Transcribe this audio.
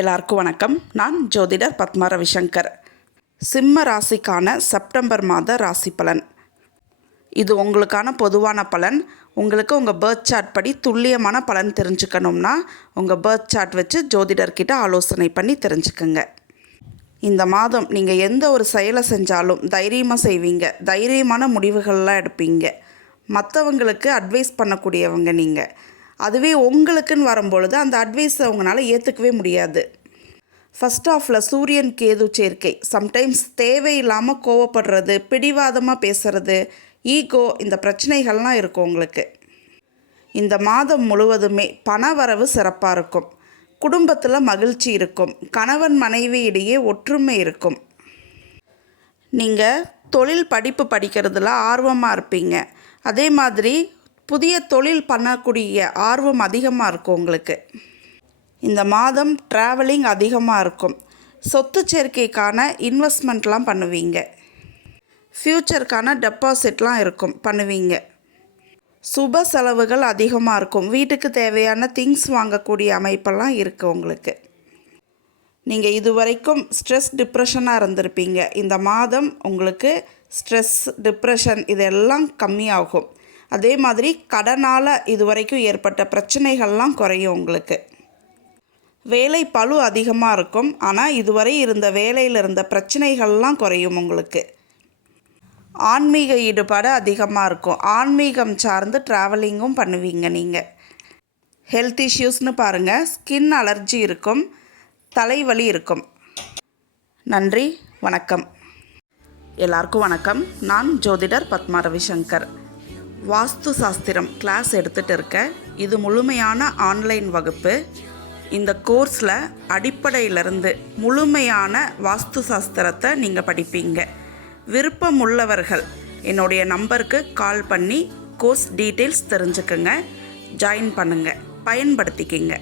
எல்லாருக்கும் வணக்கம். நான் ஜோதிடர் பத்மா ரவிசங்கர். சிம்ம ராசிக்கான செப்டம்பர் மாத ராசி பலன். இது உங்களுக்கான பொதுவான பலன். உங்களுக்கு உங்கள் பர்த் சார்ட் படி துல்லியமான பலன் தெரிஞ்சுக்கணும்னா உங்கள் பர்த் சார்ட் வச்சு ஜோதிடர்கிட்ட ஆலோசனை பண்ணி தெரிஞ்சுக்கோங்க. இந்த மாதம் நீங்கள் எந்த ஒரு செயலை செஞ்சாலும் தைரியமாக செய்வீங்க. தைரியமான முடிவுகள்லாம் எடுப்பீங்க. மற்றவங்களுக்கு அட்வைஸ் பண்ணக்கூடியவங்க நீங்கள். அதுவே உங்களுக்குன்னு வரும்பொழுது அந்த அட்வைஸை அவங்களால ஏற்றுக்கவே முடியாது. ஃபஸ்ட் ஆஃபில் சூரியன் கேது சேர்க்கை. சம்டைம்ஸ் தேவையில்லாமல் கோவப்படுறது, பிடிவாதமாக பேசுகிறது, ஈகோ, இந்த பிரச்சனைகள்லாம் இருக்கும் உங்களுக்கு. இந்த மாதம் முழுவதுமே பண வரவு சிறப்பாக இருக்கும். குடும்பத்தில் மகிழ்ச்சி இருக்கும். கணவன் மனைவி இடையே ஒற்றுமை இருக்கும். நீங்கள் தொழில் படிப்பு படிக்கிறதுல ஆர்வமாக இருப்பீங்க. அதே மாதிரி புதிய தொழில் பண்ணக்கூடிய ஆர்வம் அதிகமாக இருக்கும் உங்களுக்கு. இந்த மாதம் ட்ராவலிங் அதிகமாக இருக்கும். சொத்து சேர்க்கைக்கான இன்வெஸ்ட்மெண்ட்லாம் பண்ணுவீங்க. ஃப்யூச்சருக்கான டெபாசிட்லாம் இருக்கும், பண்ணுவீங்க. சுப செலவுகள் அதிகமாக இருக்கும். வீட்டுக்கு தேவையான திங்ஸ் வாங்கக்கூடிய அமைப்பெல்லாம் இருக்குது உங்களுக்கு. நீங்கள் இதுவரைக்கும் ஸ்ட்ரெஸ் டிப்ரெஷனாக இருந்திருப்பீங்க. இந்த மாதம் உங்களுக்கு ஸ்ட்ரெஸ் டிப்ரெஷன் இதெல்லாம் கம்மியாகும். அதே மாதிரி கடனால் இதுவரைக்கும் ஏற்பட்ட பிரச்சனைகள்லாம் குறையும் உங்களுக்கு. வேலை பளு அதிகமாக இருக்கும். ஆனால் இதுவரை இருந்த வேலையில் இருந்த பிரச்சனைகள்லாம் குறையும் உங்களுக்கு. ஆன்மீக ஈடுபாடு அதிகமாக இருக்கும். ஆன்மீகம் சார்ந்து ட்ராவலிங்கும் பண்ணுவீங்க நீங்கள். ஹெல்த் இஷ்யூஸ்னு பாருங்கள். ஸ்கின் அலர்ஜி இருக்கும். தலைவலி இருக்கும். நன்றி, வணக்கம். எல்லாருக்கும் வணக்கம். நான் ஜோதிடர் பத்மா ரவிசங்கர். வாஸ்து சாஸ்திரம் கிளாஸ் எடுத்துகிட்டு இருக்கேன். இது முழுமையான ஆன்லைன் வகுப்பு. இந்த கோர்ஸில் அடிப்படையிலிருந்து முழுமையான வாஸ்து சாஸ்திரத்தை நீங்கள் படிப்பீங்க. விருப்பம் உள்ளவர்கள் என்னுடைய நம்பருக்கு கால் பண்ணி கோர்ஸ் டீட்டெயில்ஸ் தெரிஞ்சுக்கங்க. ஜாயின் பண்ணுங்கள், பயன்படுத்திக்கிங்க.